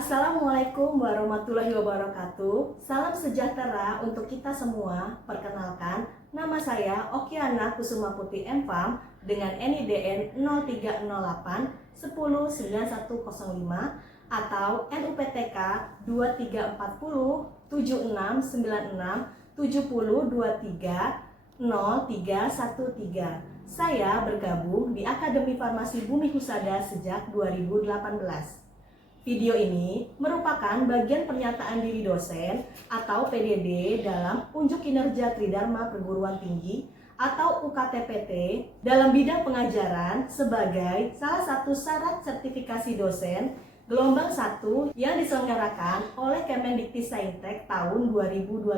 Assalamualaikum warahmatullahi wabarakatuh. Salam sejahtera untuk kita semua. Perkenalkan, nama saya Okiana Kusuma Putih M.Farm dengan NIDN 0308 109105 atau NUPTK 2340 7696 7023 0313. Saya bergabung di Akademi Farmasi Bumi Husada sejak 2018. Video ini merupakan bagian pernyataan diri dosen atau PDD dalam Unjuk Kinerja Tridharma Perguruan Tinggi atau UKTPT dalam bidang pengajaran sebagai salah satu syarat sertifikasi dosen gelombang 1 yang diselenggarakan oleh Kemendikti-Saintek tahun 2025.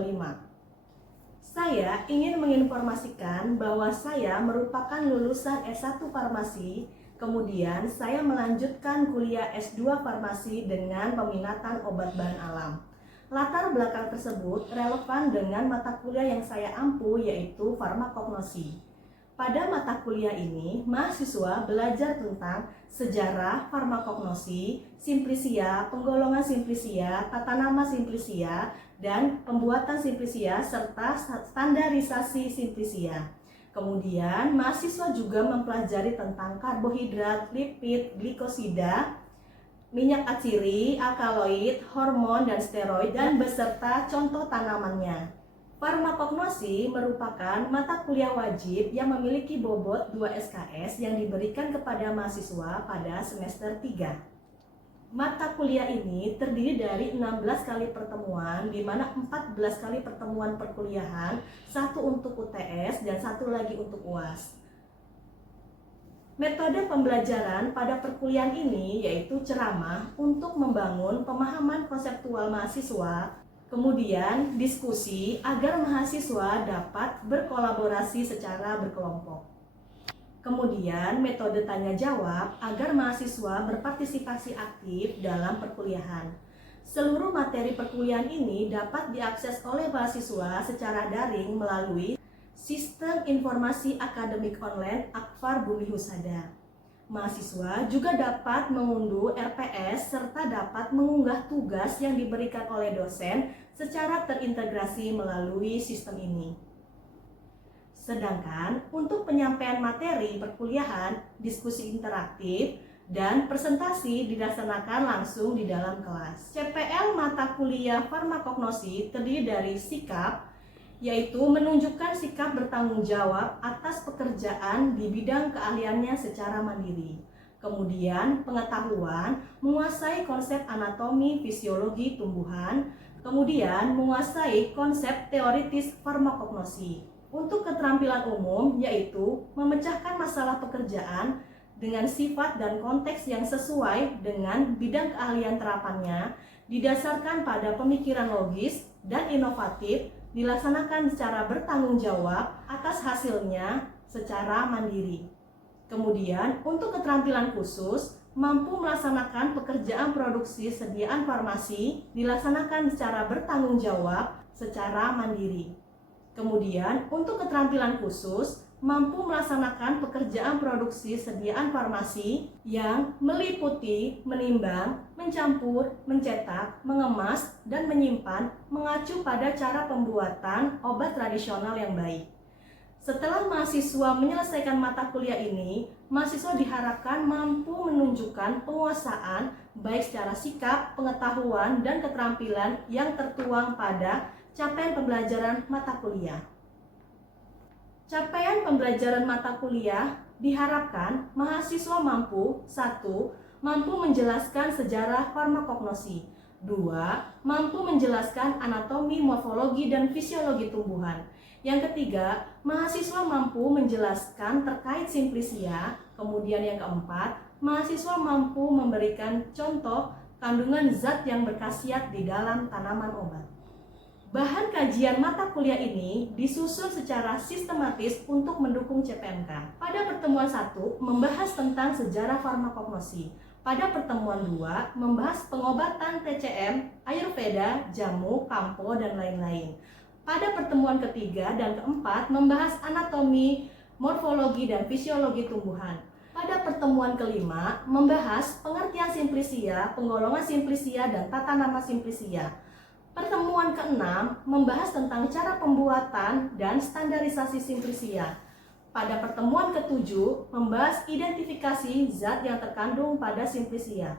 Saya ingin menginformasikan bahwa saya merupakan lulusan S1 Farmasi. Kemudian saya melanjutkan kuliah S2 Farmasi dengan peminatan obat bahan alam. Latar belakang tersebut relevan dengan mata kuliah yang saya ampu, yaitu farmakognosi. Pada mata kuliah ini, mahasiswa belajar tentang sejarah farmakognosi, simplisia, penggolongan simplisia, tata nama simplisia, dan pembuatan simplisia, serta standarisasi simplisia. Kemudian, mahasiswa juga mempelajari tentang karbohidrat, lipid, glikosida, minyak atsiri, alkaloid, hormon, dan steroid, dan beserta contoh tanamannya. Farmakognosi merupakan mata kuliah wajib yang memiliki bobot 2 SKS yang diberikan kepada mahasiswa pada semester 3. Mata kuliah ini terdiri dari 16 kali pertemuan, di mana 14 kali pertemuan perkuliahan, 1 untuk UTS dan 1 lagi untuk UAS. Metode pembelajaran pada perkuliahan ini yaitu ceramah untuk membangun pemahaman konseptual mahasiswa, kemudian diskusi agar mahasiswa dapat berkolaborasi secara berkelompok. Kemudian metode tanya jawab agar mahasiswa berpartisipasi aktif dalam perkuliahan. Seluruh materi perkuliahan ini dapat diakses oleh mahasiswa secara daring melalui Sistem Informasi Akademik Online Akfar Bumi Husada. Mahasiswa juga dapat mengunduh RPS serta dapat mengunggah tugas yang diberikan oleh dosen secara terintegrasi melalui sistem ini. Sedangkan untuk penyampaian materi perkuliahan, diskusi interaktif, dan presentasi dilaksanakan langsung di dalam kelas. CPL mata kuliah farmakognosi terdiri dari sikap, yaitu menunjukkan sikap bertanggung jawab atas pekerjaan di bidang keahliannya secara mandiri. Kemudian pengetahuan, menguasai konsep anatomi fisiologi tumbuhan, kemudian menguasai konsep teoritis farmakognosi. Untuk keterampilan umum, yaitu memecahkan masalah pekerjaan dengan sifat dan konteks yang sesuai dengan bidang keahlian terapannya, didasarkan pada pemikiran logis dan inovatif, dilaksanakan secara bertanggung jawab atas hasilnya secara mandiri. Kemudian, untuk keterampilan khusus, mampu melaksanakan pekerjaan produksi sediaan farmasi, dilaksanakan secara bertanggung jawab secara mandiri. Kemudian, untuk keterampilan khusus, mampu melaksanakan pekerjaan produksi sediaan farmasi yang meliputi menimbang, mencampur, mencetak, mengemas, dan menyimpan mengacu pada cara pembuatan obat tradisional yang baik. Setelah mahasiswa menyelesaikan mata kuliah ini, mahasiswa diharapkan mampu menunjukkan penguasaan baik secara sikap, pengetahuan, dan keterampilan yang tertuang pada capaian pembelajaran mata kuliah. Capaian pembelajaran mata kuliah diharapkan mahasiswa mampu 1. Mampu menjelaskan sejarah farmakognosi. 2. Mampu menjelaskan anatomi, morfologi, dan fisiologi tumbuhan. Yang ketiga, mahasiswa mampu menjelaskan terkait simplisia. Kemudian yang keempat, mahasiswa mampu memberikan contoh kandungan zat yang berkhasiat di dalam tanaman obat. Bahan kajian mata kuliah ini disusun secara sistematis untuk mendukung CPMK. Pada pertemuan 1 membahas tentang sejarah farmakognosi. Pada pertemuan 2 membahas pengobatan TCM, Ayurveda, jamu, kampo, dan lain-lain. Pada pertemuan ketiga dan keempat membahas anatomi, morfologi, dan fisiologi tumbuhan. Pada pertemuan kelima, membahas pengertian simplisia, penggolongan simplisia, dan tata nama simplisia. Pertemuan keenam, membahas tentang cara pembuatan dan standarisasi simplisia. Pada pertemuan ketujuh, membahas identifikasi zat yang terkandung pada simplisia.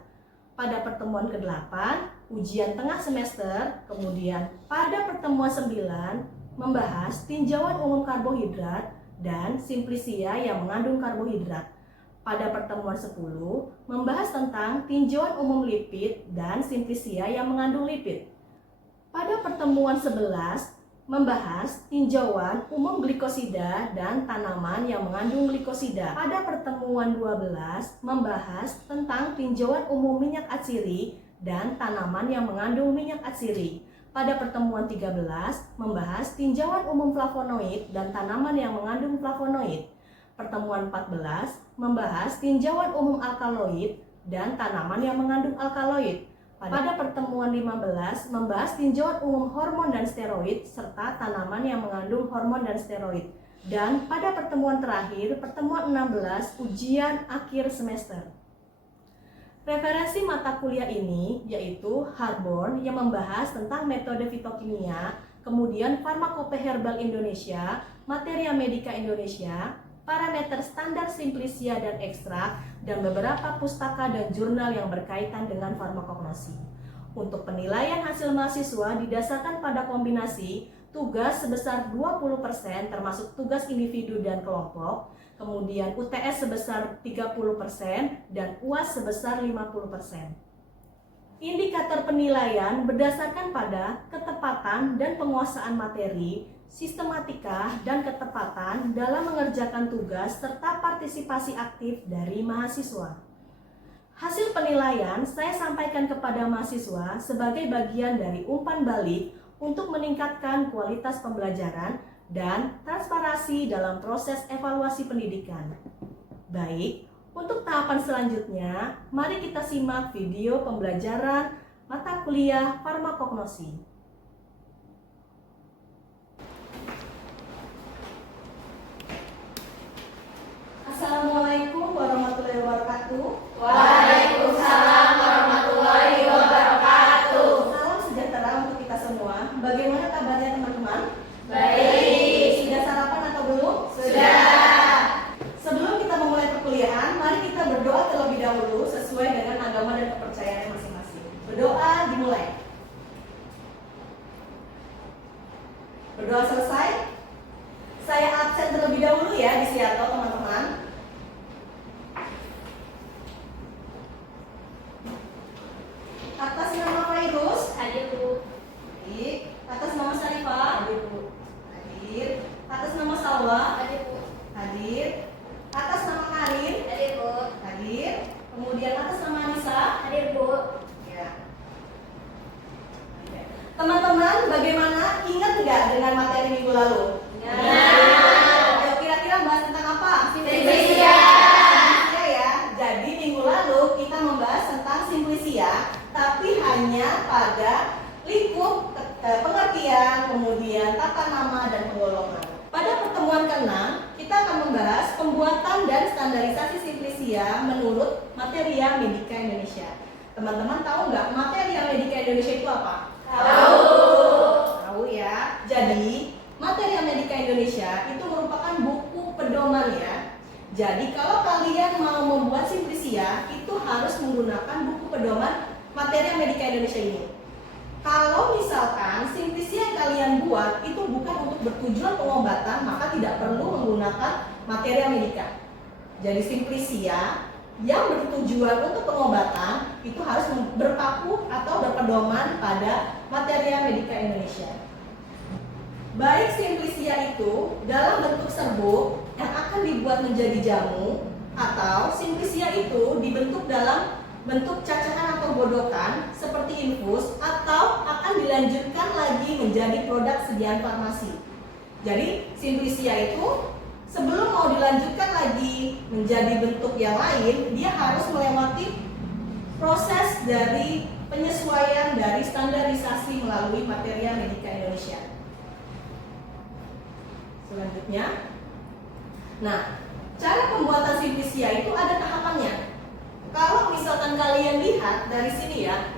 Pada pertemuan ke-8, ujian tengah semester. Kemudian pada pertemuan 9, membahas tinjauan umum karbohidrat dan simplisia yang mengandung karbohidrat. Pada pertemuan 10, membahas tentang tinjauan umum lipid dan simplisia yang mengandung lipid. Pada pertemuan 11, membahas tinjauan umum glikosida dan tanaman yang mengandung glikosida. Pada pertemuan 12, membahas tentang tinjauan umum minyak atsiri dan tanaman yang mengandung minyak atsiri. Pada pertemuan 13, membahas tinjauan umum flavonoid dan tanaman yang mengandung flavonoid. Pertemuan 14, membahas tinjauan umum alkaloid dan tanaman yang mengandung alkaloid. Pada pertemuan 15, membahas tinjauan umum hormon dan steroid serta tanaman yang mengandung hormon dan steroid. Dan pada pertemuan terakhir, pertemuan 16, ujian akhir semester. Referensi mata kuliah ini yaitu Harborn yang membahas tentang metode fitokimia, kemudian Farmakope Herbal Indonesia, Materia Medica Indonesia, parameter standar simplisia dan ekstrak, dan beberapa pustaka dan jurnal yang berkaitan dengan farmakognosi. Untuk penilaian hasil mahasiswa didasarkan pada kombinasi tugas sebesar 20% termasuk tugas individu dan kelompok, kemudian UTS sebesar 30% dan UAS sebesar 50%. Indikator penilaian berdasarkan pada ketepatan dan penguasaan materi, sistematika, dan ketepatan dalam mengerjakan tugas serta partisipasi aktif dari mahasiswa. Hasil penilaian saya sampaikan kepada mahasiswa sebagai bagian dari umpan balik untuk meningkatkan kualitas pembelajaran dan transparansi dalam proses evaluasi pendidikan. Baik, untuk tahapan selanjutnya, mari kita simak video pembelajaran mata kuliah farmakognosi. Assalamualaikum warahmatullahi wabarakatuh. Waalaikumsalam warahmatullahi wabarakatuh. Salam sejahtera untuk kita semua. Bagaimana kabarnya teman-teman? Baik. Sudah sarapan atau belum? Sudah. Sebelum kita memulai perkuliahan, mari kita berdoa terlebih dahulu sesuai dengan agama dan kepercayaan masing-masing. Berdoa dimulai. Berdoa selesai. Saya absen terlebih dahulu ya di Siato, teman-teman. Atas nama Fairuz, Hadir Bu. baik. Atas nama Syarifah, hadir Bu. Hadir. Atas nama Salwa, Hadir Bu. hadir. Atas nama Karin, Hadir Bu. hadir. Kemudian atas nama Anissa, Hadir Bu. ya. Teman-teman, bagaimana? Ingat nggak dengan materi minggu lalu? Ayo kira-kira bahas tentang apa? Simplisia. Simplisia ya. Jadi minggu lalu kita membahas tentang simplisia, tapi hanya pada lingkup pengertian, kemudian tata nama dan penggolongan. Pada pertemuan ke-6, kita akan membahas pembuatan dan standarisasi simplisia menurut Materia Medica Indonesia. Teman-teman tahu nggak Materia Medica Indonesia itu apa? Tahu. Tahu ya. Jadi Materia Medica Indonesia itu merupakan buku pedoman ya. Jadi kalau kalian mau membuat simplisia, itu harus menggunakan buku pedoman Materia Medica Indonesia ini. Kalau misalkan simplisia yang kalian buat itu bukan untuk bertujuan pengobatan, maka tidak perlu menggunakan Materia Medica. Jadi simplisia yang bertujuan untuk pengobatan itu harus berpaku atau berpedoman pada Materia Medica Indonesia. Baik simplisia itu dalam bentuk serbuk yang akan dibuat menjadi jamu, atau simplisia itu dibentuk dalam bentuk cacahan atau godokan seperti infus, atau akan dilanjutkan lagi menjadi produk sediaan farmasi. Jadi simplisia itu sebelum mau dilanjutkan lagi menjadi bentuk yang lain, dia harus melewati proses dari penyesuaian dari standarisasi melalui Materia Medica Indonesia. Selanjutnya, nah cara pembuatan simplisia itu ada tahapannya. Kalau misalkan kalian lihat dari sini ya,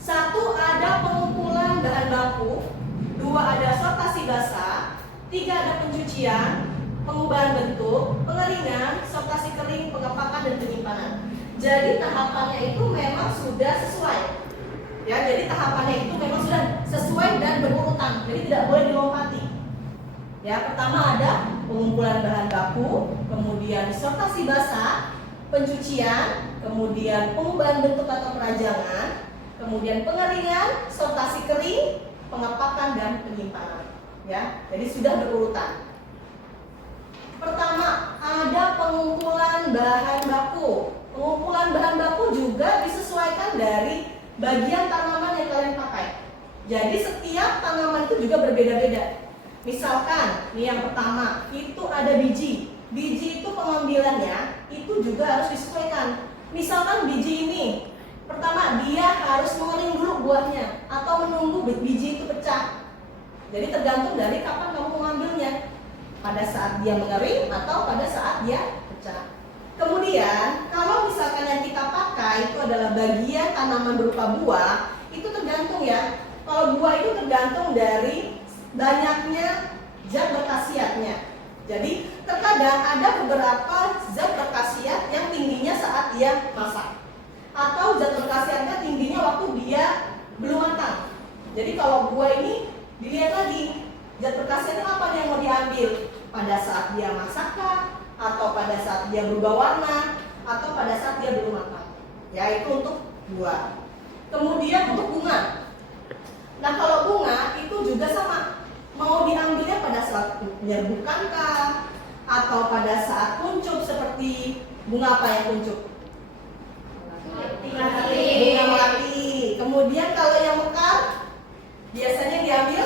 1 ada pengumpulan bahan baku, 2 ada sortasi basah, 3 ada pencucian, pengubahan bentuk, pengeringan, sortasi kering, pengepakan, dan penyimpanan. Jadi tahapannya itu memang sudah sesuai. Ya, jadi tahapannya itu memang sudah sesuai dan berurutan. Jadi tidak boleh dilompati. Ya, pertama ada pengumpulan bahan baku, kemudian sortasi basah, pencucian, kemudian pengubahan bentuk atau perajangan, kemudian pengeringan, sortasi kering, pengepakan, dan penyimpanan. Ya, jadi sudah berurutan. Pertama, ada pengumpulan bahan baku. Pengumpulan bahan baku juga disesuaikan dari bagian tanaman yang kalian pakai. Jadi setiap tanaman itu juga berbeda-beda. Misalkan, nih yang pertama, itu ada biji. Biji itu pengambilannya itu juga harus disesuaikan. Misalkan biji ini, pertama dia harus mengering dulu buahnya atau menunggu biji itu pecah. Jadi tergantung dari kapan kamu mengambilnya. Pada saat dia mengering atau pada saat dia pecah. Kemudian kalau misalkan yang kita pakai itu adalah bagian tanaman berupa buah, itu tergantung ya. Kalau buah itu tergantung dari banyaknya zat berkhasiatnya. Jadi terkadang ada beberapa zat berkhasiat yang tingginya saat dia masak, atau zat berkhasiatnya tingginya waktu dia belum matang. Jadi kalau buah ini dilihat lagi zat berkhasiatnya apa nih yang mau diambil, pada saat dia masak kah? Atau pada saat dia berubah warna, atau pada saat dia belum matang. Ya, itu untuk buah. Kemudian untuk bunga. Nah, kalau bunga itu juga sama. Mau diambilnya pada saat penyerbukan kah? Atau pada saat kuncup, seperti bunga apa yang kuncup? Bunga melati. Kemudian kalau yang mekar biasanya diambil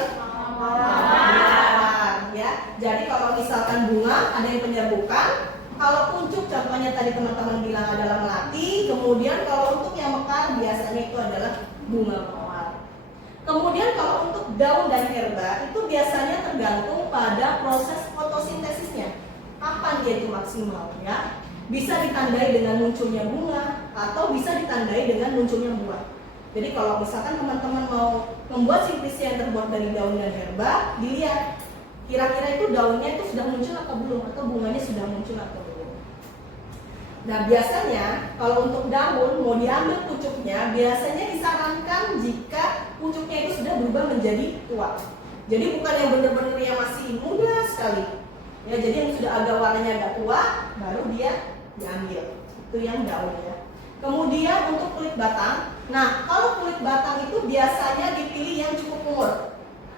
mawar, ya. Jadi kalau misalkan bunga ada yang penyerbukan, kalau kuncup contohnya tadi teman-teman bilang adalah melati. Kemudian kalau untuk yang mekar biasanya itu adalah bunga mawar. Kemudian kalau untuk daun dan herba itu biasanya tergantung pada proses fotosintesisnya. Kapan dia itu maksimal, ya? Bisa ditandai dengan munculnya bunga atau bisa ditandai dengan munculnya buah. Jadi kalau misalkan teman-teman mau membuat simplisia yang terbuat dari daun dan herba, dilihat kira-kira itu daunnya itu sudah muncul atau belum, atau bunganya sudah muncul atau belum. Nah, biasanya kalau untuk daun mau diambil pucuknya, biasanya disarankan jika pucuknya itu sudah berubah menjadi tua. Jadi bukan yang benar-benar yang masih muda sekali. Ya, jadi yang sudah agak warnanya agak tua baru dia diambil. Itu yang daunnya. Kemudian untuk kulit batang. Nah, kalau kulit batang itu biasanya dipilih yang cukup umur.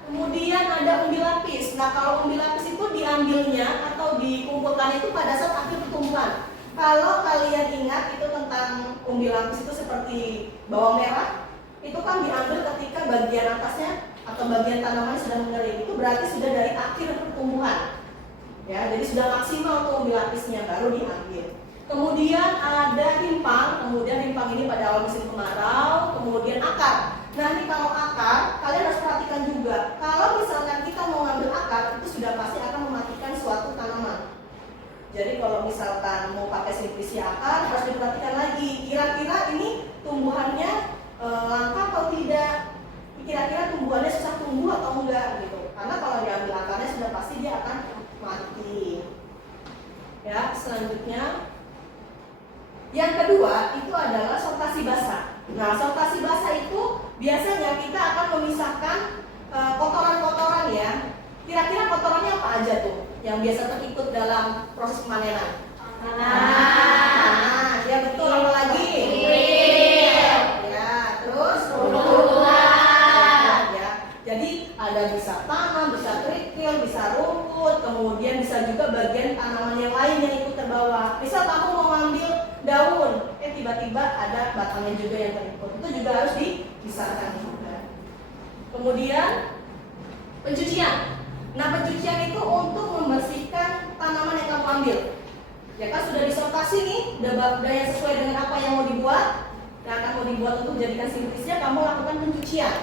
Kemudian ada umbi lapis. Nah, kalau umbi lapis itu diambilnya atau dikumpulkan itu pada saat akhir pertumbuhan. Kalau kalian ingat itu tentang umbi lapis itu seperti bawang merah, itu kan diambil ketika bagian atasnya atau bagian tanamannya sudah mengering. Itu berarti sudah dari akhir pertumbuhan. Ya, jadi sudah maksimal tuh umbi lapisnya baru diambil. Kemudian ada rimpang, kemudian rimpang ini pada awal musim kemarau, kemudian akar. Nah, ini kalau akar, kalian harus perhatikan juga. Kalau misalkan kita mau ngambil akar, itu sudah pasti akan mematikan suatu tanaman. Jadi kalau misalkan mau pakai simplisia akar, harus diperhatikan lagi. Kira-kira ini tumbuhannya langka atau tidak? Kira-kira tumbuhannya susah tumbuh atau enggak gitu. Karena kalau diambil akarnya sudah pasti dia akan mati. Ya, selanjutnya yang kedua itu adalah sortasi basah. Nah, sortasi basah itu biasanya kita akan memisahkan kotoran-kotoran ya. Kira-kira kotorannya apa aja tuh yang biasa terikut dalam proses pemanenan? Nah, ya betul, apa lagi? Ya, terus ya. Jadi ada bisa tanam, bisa kerikil, bisa rumput, kemudian bisa juga bagian tanaman yang lain yang ikut terbawa. Misal kamu mau ngambil daun, tiba-tiba ada batangnya juga yang terikut. Itu juga harus dipisahkan juga. Kemudian pencucian. Nah, pencucian itu untuk membersihkan tanaman yang kamu ambil. Ya kan sudah disortasi nih, udah yang sesuai dengan apa yang mau dibuat, yang akan mau dibuat untuk menjadikan simplisia, kamu lakukan pencucian.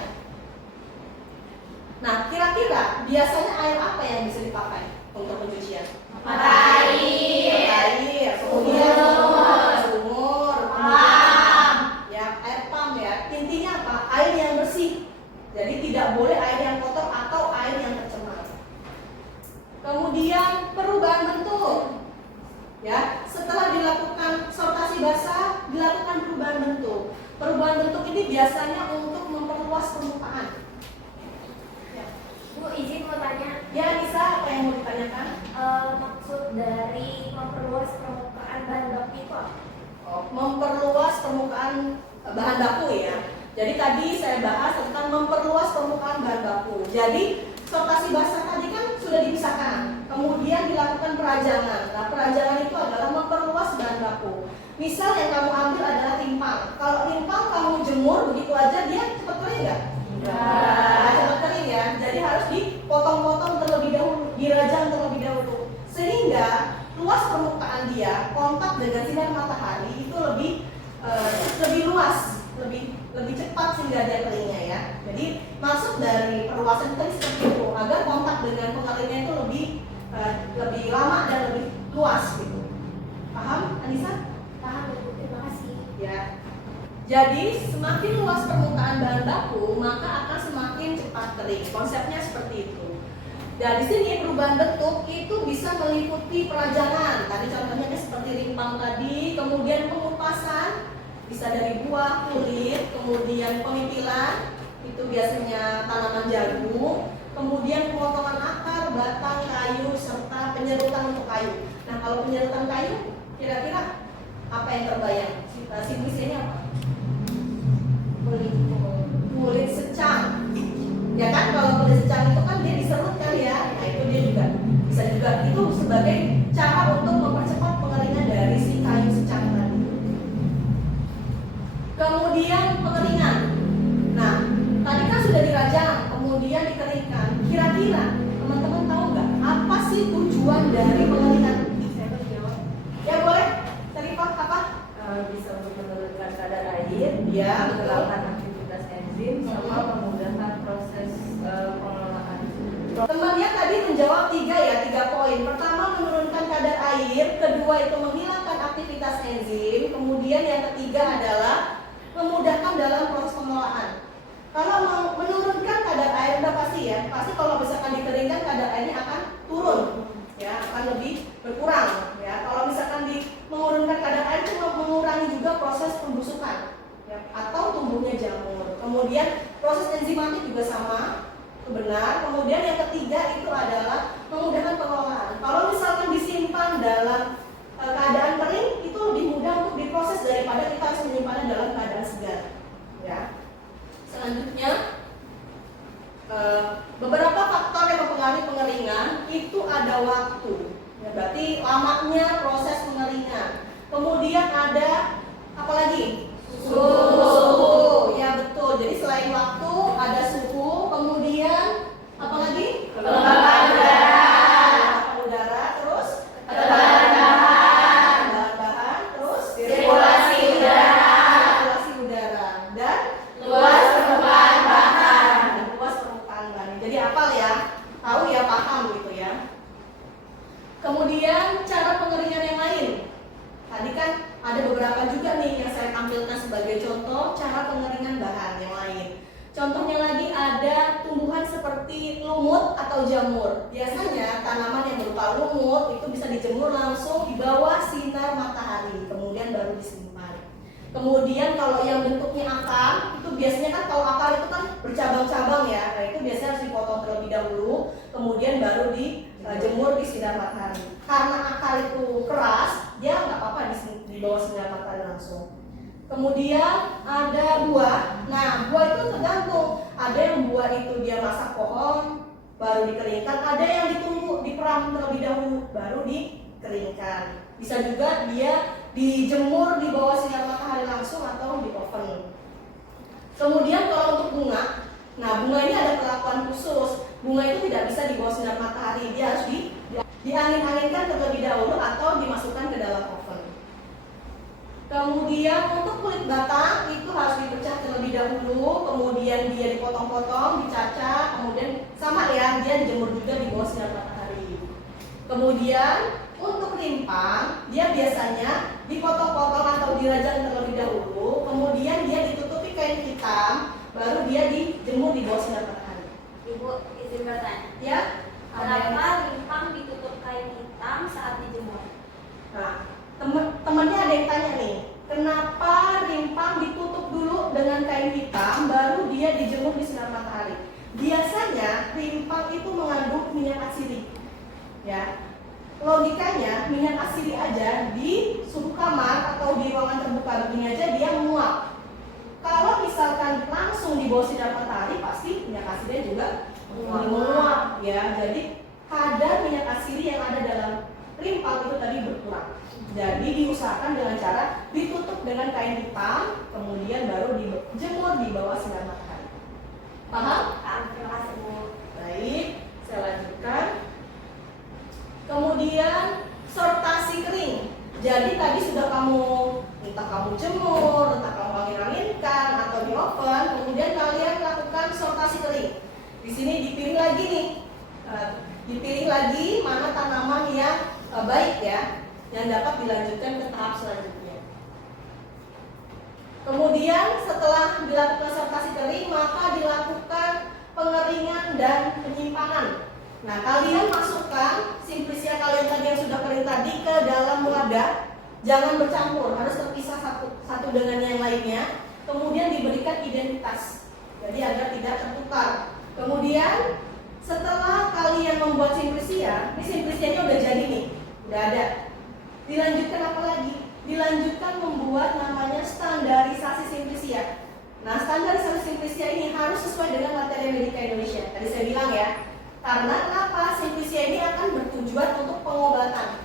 Nah, kira-kira biasanya air apa yang bisa dipakai untuk pencucian? Mata air. Kemudian Sumur. sumur, Pam. ya air pump ya. Intinya apa? Air yang bersih. Jadi tidak boleh air yang kotor atau air yang tercemar. Kemudian perubahan bentuk. Ya, setelah dilakukan sortasi basah, dilakukan perubahan bentuk. Perubahan bentuk ini biasanya untuk memperluas permukaan. Ya, Bu, izin mau tanya, ya Anissa, apa yang mau ditanyakan? maksud dari memperluas permukaan bahan baku itu apa? Memperluas permukaan bahan baku ya. Jadi tadi saya bahas tentang memperluas permukaan bahan baku. Jadi sortasi basah tadi kan sudah dipisahkan, kemudian dilakukan perajangan. Nah, perajangan itu adalah memperluas bahan baku. Misal yang kamu ambil adalah rimpang. Kalau rimpang kamu jemur begitu aja, dia cepat kering nggak? Nah, cepat kering ya. Jadi harus dipotong-potong terlebih dahulu, dirajang terlebih dahulu, sehingga luas permukaan dia kontak dengan sinar matahari itu lebih luas, lebih cepat sehingga dia keringnya ya. Jadi maksud dari perluasan itu seperti itu, agar kontak dengan pengeringnya itu lebih lama dan lebih luas gitu. Paham, Anissa? Paham, Bu. Terima kasih. Ya. Jadi semakin luas permukaan bahan baku, maka akan semakin cepat kering. Konsepnya seperti itu. Dan di sini perubahan bentuk itu bisa meliputi perajangan. Tadi contohnya seperti rimpang tadi, kemudian pengupasan, bisa dari buah, kulit, kemudian pemipilan, itu biasanya tanaman jagung, kemudian pemotongan akar, batang, kayu, serta penyerutan untuk kayu. Nah, kalau penyerutan kayu, kira-kira apa yang terbayang? Simplisnya apa? Kulit secang. Ya kan, kalau kulit secang itu kan dia diserut kan ya. Nah, itu dia juga bisa juga itu sebagai cara untuk mempercepat pengeringan dari si kayu secang tadi. Kemudian pengeringan. Nah, tadi kan sudah dirajang, kemudian dikeringkan. Kira-kira teman-teman tahu nggak apa sih tujuan dari pengeringan? Saya berjawab. Ya boleh. Sarifah apa? Bisa untuk menurunkan kadar air, Ya, melakukan aktivitas enzim, sama memudahkan proses pengelolaan. Temannya tadi menjawab tiga poin. Pertama, menurunkan kadar air. Kedua, itu menghilangkan aktivitas enzim. Kemudian yang ketiga adalah memudahkan dalam proses pengolahan. Kalau mau menurunkan kadar air, udah pasti ya. Pasti kalau misalkan dikeringkan, kadar airnya akan turun, ya, akan lebih berkurang. Ya, kalau misalkan menurunkan kadar air itu mengurangi juga proses pembusukan, ya, atau tumbuhnya jamur. Kemudian proses enzimatik juga sama. Benar. Kemudian yang ketiga itu adalah memudahkan pengolahan. Kalau misalkan disimpan dalam keadaan kering, itu lebih mudah untuk diproses daripada kita harus menyimpannya dalam keadaan segar. Ya. Selanjutnya, beberapa faktor yang mempengaruhi pengeringan itu ada waktu. Ya, berarti lamanya proses pengeringan. Kemudian ada apa lagi? Suhu. Ya betul. Jadi selain waktu ada suhu, kemudian apa lagi? Kelembapan udara, terus Ketebalan bahan. bahan, terus Sirkulasi udara. dan Luas permukaan bahan. luas permukaan bahan. Jadi hafal ya, tahu ya, paham gitu ya. Kemudian cara pengeringan yang lain. Tadi kan ada beberapa juga nih yang saya tampilkan sebagai contoh cara pengeringan bahan yang lain. Contohnya lagi ada tumbuhan seperti lumut atau jamur. Biasanya tanaman yang berupa lumut itu bisa dijemur langsung di bawah sinar matahari, kemudian baru disimpan. Kemudian kalau yang bentuknya akar, itu biasanya kan kalau akar itu kan bercabang-cabang ya. Nah, itu biasanya harus dipotong terlebih dahulu, kemudian baru dijemur di sinar matahari. Karena akar itu keras, dia nggak apa-apa di bawah sinar matahari langsung. Kemudian ada buah. Nah, buah itu tergantung. Ada yang buah itu dia masak pohon baru dikeringkan, ada yang ditunggu diperam terlebih dahulu baru dikeringkan. Bisa juga dia dijemur di bawah sinar matahari langsung atau di oven. Kemudian kalau untuk bunga, nah bunga ini ada perlakuan khusus. Bunga itu tidak bisa di bawah sinar matahari, dia harus diangin-anginkan terlebih dahulu atau dimasukkan ke dalam oven. Kemudian untuk kulit batang itu harus dipecah terlebih dahulu, kemudian dia dipotong-potong, dicacah, kemudian sama ya, dia dijemur juga di bawah sinar matahari. Kemudian untuk rimpang dia biasanya dipotong-potong atau dirajang terlebih dahulu, kemudian dia ditutupi kain hitam, baru dia dijemur di bawah sinar matahari. Ibu izin bertanya. Ya, Kenapa rimpang ditutup kain hitam saat dijemur? nah, temennya ada yang tanya nih, kenapa rimpang ditutup dulu dengan kain hitam, baru dia dijemur di sinar matahari? Biasanya rimpang itu mengandung minyak asidi, ya. Logikanya minyak asidi aja di suhu kamar atau di ruangan terbuka begini aja dia menguap. Kalau misalkan langsung di bawah sinar matahari pasti minyak asidnya juga menguap, ya. Jadi kadar minyak asidi yang ada dalam rimpang itu tadi berkurang. Jadi diusahakan dengan cara ditutup dengan kain hitam, kemudian baru dijemur di bawah sinar matahari. Paham? Terima kasih Bu. Baik, saya lanjutkan. Kemudian sortasi kering. Jadi tadi sudah entah kamu jemur, entah kamu angin-anginkan atau di oven, kemudian kalian lakukan sortasi kering. Di sini dipilih lagi nih, dipilih lagi mana tanaman yang baik ya, yang dapat dilanjutkan ke tahap selanjutnya. Kemudian setelah dilakukan sortasi kering, maka dilakukan pengeringan dan penyimpangan. Nah, kalian masukkan simplisia kalian tadi yang sudah kering tadi ke dalam wadah, jangan bercampur, harus terpisah satu dengan yang lainnya. Kemudian diberikan identitas, jadi agar tidak tertukar. Kemudian setelah kalian membuat simplisia, ini simplisianya udah jadi nih, udah ada. Dilanjutkan apa lagi? Dilanjutkan membuat namanya standarisasi simplisia. Nah, standarisasi simplisia ini harus sesuai dengan materi medika Indonesia. Tadi saya bilang ya. Karena kenapa? Simplisia ini akan bertujuan untuk pengobatan.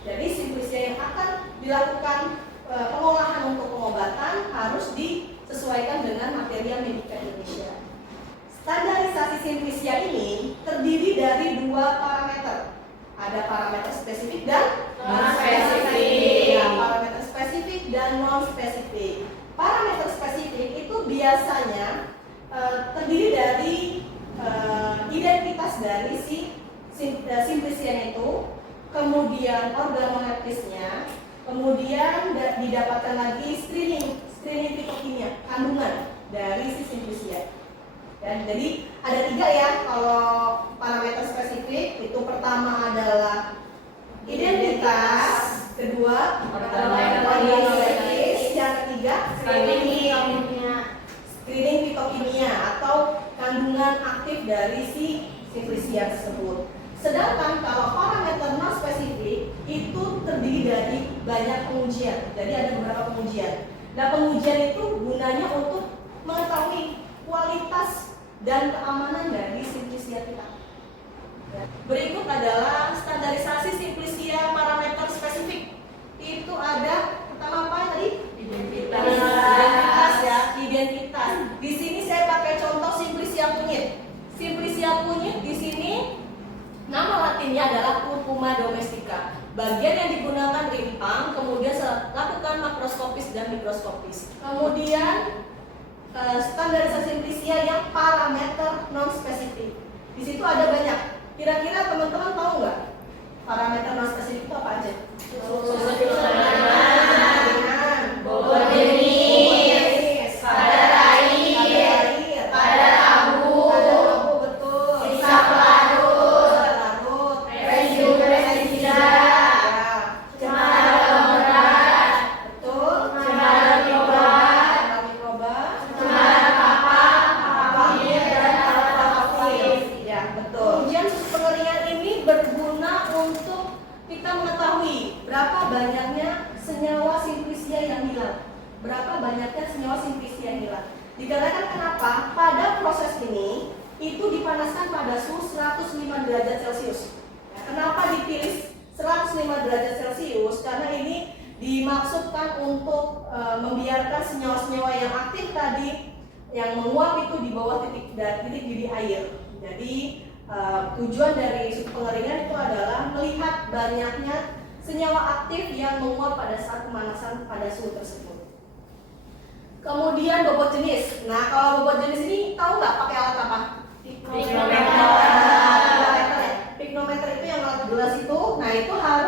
Jadi simplisia yang akan dilakukan pengolahan untuk pengobatan harus disesuaikan dengan materi medika Indonesia. Standarisasi simplisia ini terdiri dari dua parameter. Ada parameter spesifik dan non-spesifik. Ya, parameter spesifik dan non-spesifik. Parameter spesifik itu biasanya terdiri dari identitas dari si simplisian itu, kemudian organoleptisnya, kemudian didapatkan lagi screening fitokimia kandungan dari si simplisian. Dan jadi ada 3 ya kalau parameter spesifik itu. Pertama adalah identitas, kedua organoleptis, yang ketiga screening fitokimia atau kandungan aktif dari si simplisia tersebut. Sedangkan kalau parameter non spesifik itu terdiri dari banyak pengujian. Jadi ada beberapa pengujian. Nah, pengujian itu gunanya untuk mengetahui kualitas dan keamanan dari simplisia kita. Berikut adalah standarisasi simplisia parameter spesifik. Itu ada pertama apa tadi? Identitas ya, identitas. Di sini saya pakai contoh simplisia kunyit. Simplisia kunyit di sini nama latinnya adalah Curcuma domestica. Bagian yang digunakan rimpang, kemudian lakukan makroskopis dan mikroskopis. Kemudian standarisasi simplisia yang parameter non spesifik. Di situ ada banyak. Kira-kira teman-teman tahu nggak parameter non spesifik itu apa aja? Bobot jenis, kadar air, kadar abu, betul. Sisa pelarut, residu pestisida, cemaran berat, betul. Cemaran mikroba, cemaran papan, dan alkohol. Ya, betul. Ujian pengeringan ini berguna untuk kita mengetahui berapa banyaknya senyawa simplisia yang hilang. Berapa banyaknya senyawa simplisia yang hilang. Dikarenakan kenapa? Pada proses ini itu dipanaskan pada suhu 105 derajat Celcius. Kenapa dipilih 105 derajat Celcius? Karena ini dimaksudkan untuk membiarkan senyawa-senyawa yang aktif tadi yang menguap itu di bawah titik didih air. Jadi tujuan dari pengeringan itu adalah melihat banyaknya senyawa aktif yang menguap pada saat pemanasan pada suhu tersebut. Kemudian bobot jenis. Nah, kalau bobot jenis ini tahu nggak pakai alat apa? Piknometer. Piknometer itu yang alat gelas itu. Nah, itu harus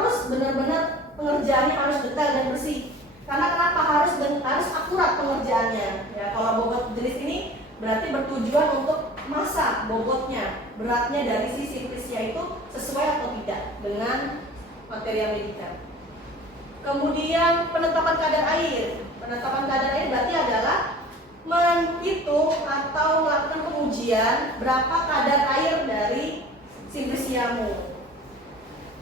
berarti bertujuan untuk masak bobotnya, beratnya dari si simplisia itu sesuai atau tidak dengan material militer. Kemudian penetapan kadar air. Penetapan kadar air berarti adalah menghitung atau melakukan pengujian berapa kadar air dari simplisiamu.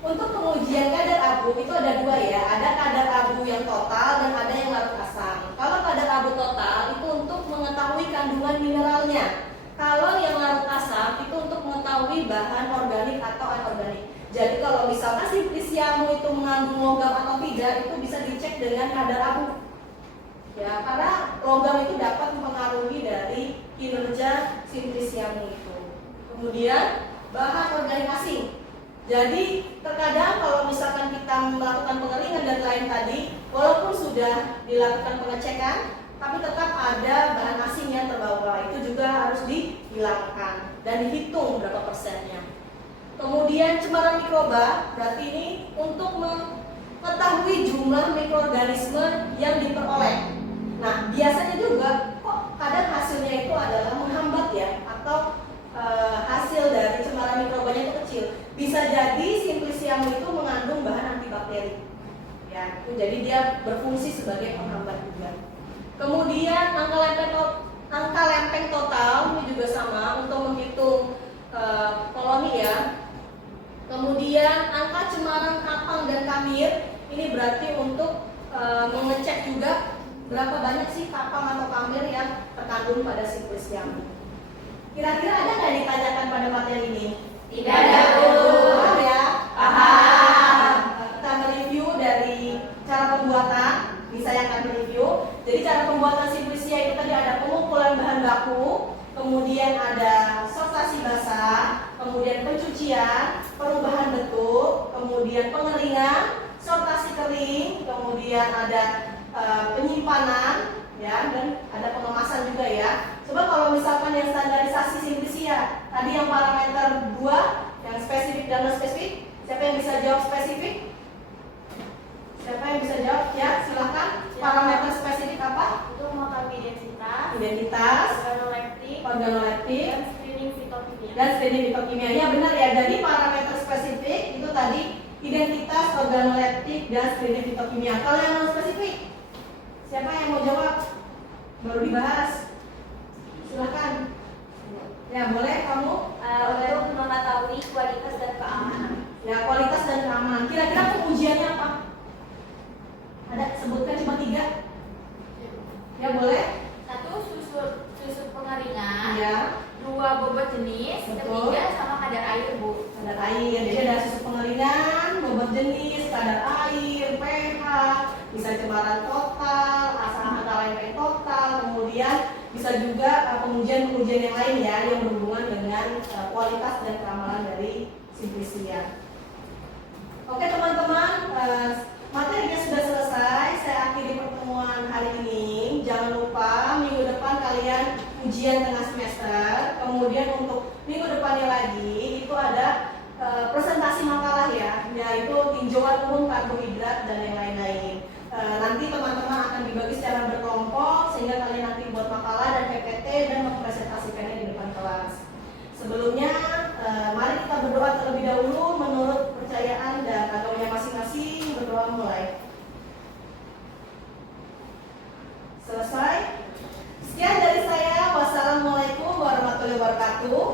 Untuk pengujian kadar abu itu ada dua ya, ada kadar abu yang total dan ada yang larut asam. Kalau kadar abu total itu untuk mengetahui kandungan mineralnya. Kalau yang larut asam itu untuk mengetahui bahan organik atau anorganik. Jadi kalau misalkan simplisiamu itu mengandung logam atau tidak, itu bisa dicek dengan kadar abu. Ya, karena logam itu dapat mempengaruhi dari kinerja simplisiamu itu. Kemudian bahan organik asing. Jadi terkadang kalau misalkan kita melakukan pengeringan dan lain tadi, walaupun sudah dilakukan pengecekan, tapi tetap ada bahan asing yang terbawa, itu juga harus dihilangkan dan dihitung berapa persennya. Kemudian cemaran mikroba, berarti ini untuk mengetahui jumlah mikroorganisme yang diperoleh. Nah, biasanya juga kok kadang hasilnya itu adalah menghambat ya, atau hasil dari cemaran mikrobanya itu kecil. Bisa jadi simplisiamu itu mengandung bahan antibakteri. Ya, itu jadi dia berfungsi sebagai penghambat juga. Kemudian angka lempeng total ini juga sama untuk menghitung koloni ya. Kemudian angka cemaran kapang dan kamir ini berarti untuk mengecek juga berapa banyak sih kapang atau kamir yang terkandung pada simplisiamu. Kira-kira ada nggak ditanyakan pada materi ini? Tidak ada, Bu. Paham ya? Paham. Kita mereview dari cara pembuatan. Ini saya akan mereview. Jadi cara pembuatan simplisia itu tadi ada pengumpulan bahan baku, kemudian ada sortasi basah, kemudian pencucian, perubahan bentuk, kemudian pengeringan, sortasi kering, kemudian ada penyimpanan, ya, dan ada pengemasan juga ya. Coba kalau misalkan yang standarisasi simplisia, tadi yang parameter 2, yang spesifik dan non spesifik, siapa yang bisa jawab spesifik? Siapa yang bisa jawab? Ya, silakan. Parameter spesifik apa? Itu mengetahui identitas, Identitas, organoleptik, organoleptik, dan screening fitokimia. dan screening fitokimia. Ya benar ya. Jadi parameter spesifik itu tadi identitas, organoleptik, dan screening fitokimia. Kalau yang non spesifik, siapa yang mau jawab? Baru dibahas. Silakan. Ya boleh kamu. Untuk mengetahui kualitas dan keamanan. Ya kualitas dan keamanan. Kira-kira pengujiannya apa? Ada sebutkan cuma 3. Ya boleh. 1 susu pengeringan, Ya. 2 bobot jenis, Betul. 3 sama kadar air, Bu. Kadar air. Jadi ada susu pengeringan, bobot jenis, kadar air, pH, bisa cemaran total, asam angka lempeng total, kemudian bisa juga pengujian-pengujian yang lain ya yang berhubungan dengan kualitas dan keamanan dari simplisia. Oke teman-teman, materinya sudah selesai. Saya akhiri pertemuan hari ini. Jangan lupa minggu depan kalian ujian tengah semester. Kemudian untuk minggu depannya lagi itu ada presentasi makalah ya, yaitu tinjauan umum karbohidrat dan yang lain-lain. Nanti teman-teman akan dibagi secara berkelompok sehingga kalian nanti buat makalah dan PPT dan mempresentasikannya di depan kelas. Sebelumnya, mari kita berdoa terlebih dahulu menurut kepercayaan dan agamanya masing-masing. Berdoa mulai. Selesai. Sekian dari saya. Wassalamualaikum warahmatullahi wabarakatuh.